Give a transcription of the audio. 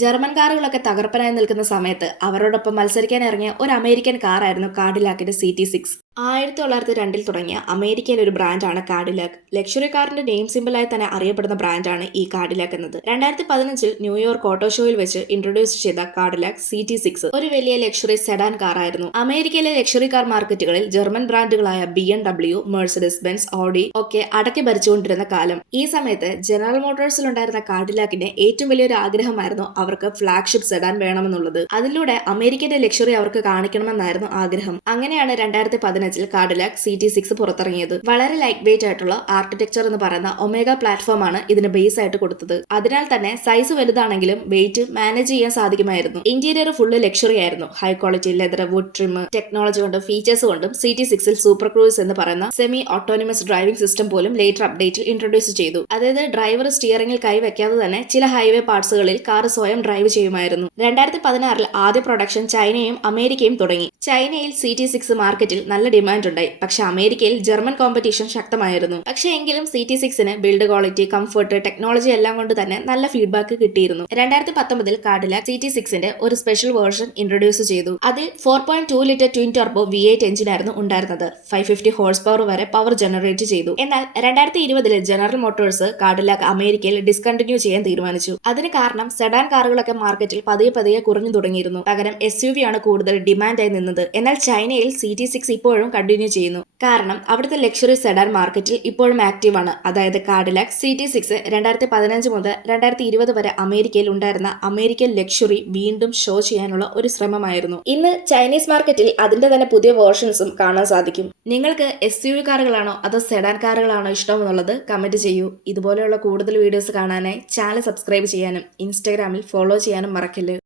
German കാറുകളൊക്കെ തകർപ്പനായി നിൽക്കുന്ന സമയത്ത് അവരോടൊപ്പം മത്സരിക്കാൻ ഇറങ്ങിയ ഒരു അമേരിക്കൻ കാറായിരുന്നു കാഡിലാക്കിന്റെ CT6. 1902 തുടങ്ങിയ അമേരിക്കയിലെ ഒരു ബ്രാൻഡാണ് കാഡിലാക്ക്. ലക്ഷറി കാറിന്റെ നെയിം സിമ്പിളായി തന്നെ അറിയപ്പെടുന്ന ബ്രാൻഡാണ് ഈ കാഡിലാക്ക് എന്നത്. 2015 ന്യൂയോർക്ക് ഓട്ടോ ഷോയിൽ വെച്ച് ഇൻട്രൊഡ്യൂസ് ചെയ്ത കാഡിലാക്ക് CT6 ഒരു വലിയ ലക്ഷറി സെഡാൻ കാറായിരുന്നു. അമേരിക്കയിലെ ലക്ഷറി കാർ മാർക്കറ്റുകളിൽ ജർമ്മൻ ബ്രാൻഡുകളായ BMW, മെഴ്സഡസ് ബെൻസ്, ഓഡി ഒക്കെ അടക്കി ഭരിച്ചുകൊണ്ടിരുന്ന കാലം. ഈ സമയത്ത് ജനറൽ മോട്ടോഴ്സിലുണ്ടായിരുന്ന കാഡിലാക്കിന്റെ ഏറ്റവും വലിയൊരു ആഗ്രഹമായിരുന്നു അവർക്ക് ഫ്ലാഗ്ഷിപ്പ് സെഡാൻ വേണമെന്നുള്ളത്. അതിലൂടെ അമേരിക്കന്റെ ലക്ഷറി അവർക്ക് കാണിക്കണമെന്നായിരുന്നു ആഗ്രഹം. അങ്ങനെയാണ് 2015 കാഡിലാക്ക് CT6 പുറത്തിറങ്ങിയത്. വളരെ ലൈറ്റ് വെയിറ്റ് ആയിട്ടുള്ള ആർക്കിടെക്ചർ എന്ന് പറയുന്ന ഒമേഗ പ്ലാറ്റ്ഫോം ആണ് ഇതിന് ബേസ് ആയിട്ട് കൊടുത്തത്. അതിനാൽ തന്നെ സൈസ് വലുതാണെങ്കിലും വെയിറ്റ് മാനേജ് ചെയ്യാൻ സാധിക്കുമായിരുന്നു. ഇന്റീരിയർ ഫുള്ള് ലക്ഷറി ആയിരുന്നു. High quality leather, wood trim, technology കൊണ്ടും ഫീച്ചേഴ്സ് കൊണ്ടും CT6ൽ സൂപ്പർ ക്രൂയിസ് എന്ന് പറയുന്ന സെമി ഓട്ടോണമസ് ഡ്രൈവിംഗ് സിസ്റ്റം പോലും ലേറ്റർ അപ്ഡേറ്റിൽ ഇൻട്രൊഡ്യൂസ് ചെയ്തു. അതായത് ഡ്രൈവർ സ്റ്റിയറിംഗിൽ കൈവയ്ക്കാതെ തന്നെ ചില ഹൈവേ പാർട്സുകളിൽ കാർ സ്വയം ഡ്രൈവ് ചെയ്യുമായിരുന്നു. 2016 ആദ്യ പ്രൊഡക്ഷൻ ചൈനയും അമേരിക്കയും തുടങ്ങി. ചൈനയിൽ CT6 മാർക്കറ്റിൽ നല്ല ഡിമാൻഡ് ഉണ്ടായി. പക്ഷെ അമേരിക്കയിൽ ജർമ്മൻ കോമ്പറ്റീഷൻ ശക്തമായിരുന്നു. പക്ഷെ എങ്കിലും CT6ന് ബിൽഡ് ക്വാളിറ്റി, കംഫർട്ട്, ടെക്നോളജി എല്ലാം കൊണ്ട് തന്നെ നല്ല ഫീഡ്ബാക്ക് കിട്ടിയിരുന്നു. 2019 കാഡിലാക്ക് CT6ന്റെ ഒരു സ്പെഷ്യൽ വേർഷൻ ഇൻട്രൊഡ്യൂസ് ചെയ്തു. അതിൽ 4.2 ലിറ്റർ ട്വിൻ ടർബോ V8 എഞ്ചിനായിരുന്നു ഉണ്ടായിരുന്നത്. 550 ഹോഴ്സ് പവർ വരെ പവർ ജനറേറ്റ് ചെയ്തു. എന്നാൽ 2020 ജനറൽ മോട്ടോഴ്സ് കാഡിലാക്ക് അമേരിക്കയിൽ ഡിസ്കണ്ടിന്യൂ ചെയ്യാൻ തീരുമാനിച്ചു. അതിന് കാരണം സെഡാൻ കാറുകളൊക്കെ മാർക്കറ്റിൽ പതിയെ കുറഞ്ഞു തുടങ്ങിയിരുന്നു. പകരം SUV ആണ് കൂടുതൽ ഡിമാൻഡായി നിന്നത്. എന്നാൽ ചൈനയിൽ CT6 ഇപ്പോഴും കണ്ടിന്യൂ ചെയ്യുന്നു. കാരണം അവിടുത്തെ ലക്ഷറി സെഡാൻ മാർക്കറ്റിൽ ഇപ്പോഴും ആക്റ്റീവ് ആണ്. അതായത് കാഡിലാക്ക് CT6 2015 മുതൽ 2020 വരെ അമേരിക്കയിൽ ഉണ്ടായിരുന്ന അമേരിക്കൻ ലക്ഷറി വീണ്ടും ഷോ ചെയ്യാനുള്ള ഒരു ശ്രമമായിരുന്നു. ഇന്ന് ചൈനീസ് മാർക്കറ്റിൽ അതിന്റെ തന്നെ പുതിയ വേർഷൻസും കാണാൻ സാധിക്കും. നിങ്ങൾക്ക് SUV കാറുകളാണോ അതോ സെഡാൻ കാറുകളാണോ ഇഷ്ടമെന്നുള്ളത് കമന്റ് ചെയ്യൂ. ഇതുപോലെയുള്ള കൂടുതൽ വീഡിയോസ് കാണാനായി ചാനൽ സബ്സ്ക്രൈബ് ചെയ്യാനും ഇൻസ്റ്റാഗ്രാമിൽ ഫോളോ ചെയ്യാനും മറക്കല്ല്.